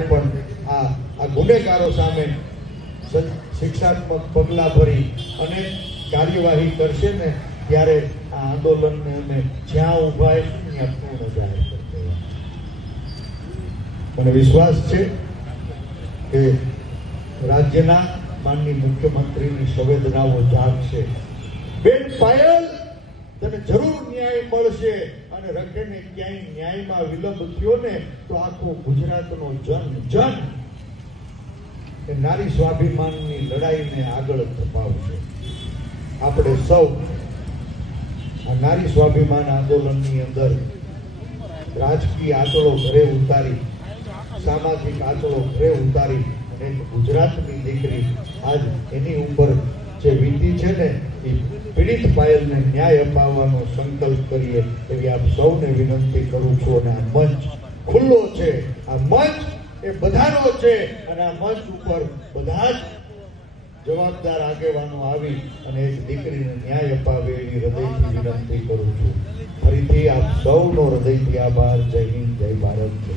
પણ આ ગુનેગારો સામે શિક્ષાત્મક પગલાં ભરી અને કાર્યવાહી કરશે ને, ત્યારે આ આંદોલનને અમે જ્યાં ઉભાય ત્યાં પૂર્ણ જાહેર મને વિશ્વાસ છે કે રાજ્યના માનની મુખ્યમંત્રીની સંવેદનાઓ જાગશે. બેન પાયલ તને જરૂર ન્યાય મળશે. અને રખેને ક્યાંય ન્યાયમાં વિલંબ થયો ને તો આખો ગુજરાતનો જન જન એ નારી સ્વાભિમાનની લડાઈને આગળ ધપાવશે. આપણે સૌ આ નારી સ્વાભિમાન આંદોલનની અંદર રાજકીય આંચળો ઘરે ઉતારી, સામાજિક આંચળો ઘરે ઉતારી અને ગુજરાતની દીકરી આજ એની ઉપર જે વીતી છે ને એ પીડિત પાયલને ન્યાય અપાવવાનો સંકલ્પ કરીએ એવી આપ સૌને વિનંતી કરું છું અને આ મંચ ખુલ્લો છે. આ મંચ એ બધાનો છે અને આ મંચ ઉપર બધા જ જવાબદાર આગેવાનો આવી અને એક દીકરીને ન્યાય અપાવે એવી હૃદયથી વિનંતી કરું છું. ફરીથી આપ સૌનો હૃદયથી આભાર. જય હિન્દ, જય ભારત, જય